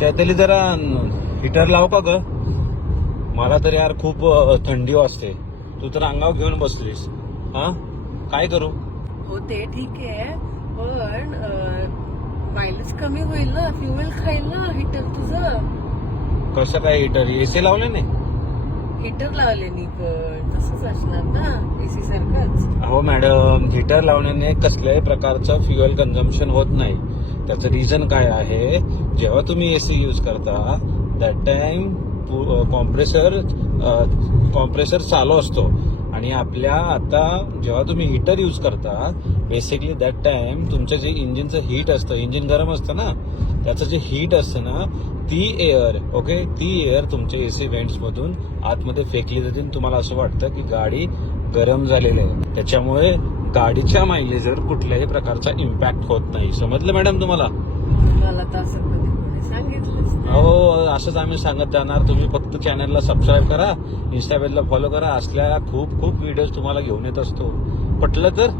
चैतली जरा हिटर लाव का ग? मला तर यार खूप थंडी वाजते. तू तर अंगावर घेऊन बसलीस. हा? काय करू? हो ते ठीक आहे. पण मायलेज कमी होईल ना फ्युएल खाईल ना हिटर तुझं. कसं काय हिटर? एसी लावले नाही? हिटर लावले पण तसंच असणार ना एसी सारखंच. अहो मॅडम हिटर लावण्याने कसल्याही प्रकारचं फ्युएल कन्झम्पन होत नाही. त्याचं रिझन काय आहे? जेव्हा तुम्ही एसी यूज करता दॅट टाइम कॉम्प्रेसर कॉम्प्रेसर चालू असतो. आणि आपल्या आता जेव्हा तुम्ही हीटर यूज करता बेसिकली दॅट टाइम तुमचं जे इंजिनचं हीट असतं इंजिन गरम असतं ना त्याचं जे हीट असतं ना ती एअर ओके ती एअर तुमच्या एसी व्हेंट्समधून आतमध्ये फेकली जाते तुम्हाला असं वाटतं की गाडी गरम झालेली आहे. त्याच्यामुळे गाडीच्या मायलेजवर कुठल्याही प्रकारचा इम्पॅक्ट होत नाही. समजलं मॅडम तुम्हाला? मला तर असं कधी कोणी सांगितलंच नाही. हो असंच आम्ही सांगत जाणार. तुम्ही फक्त चॅनलला सबस्क्राईब करा इंस्टा पेजला फॉलो करा. असल्या खूप खूप व्हिडिओज तुम्हाला घेऊन येत असतो. पटलं तर?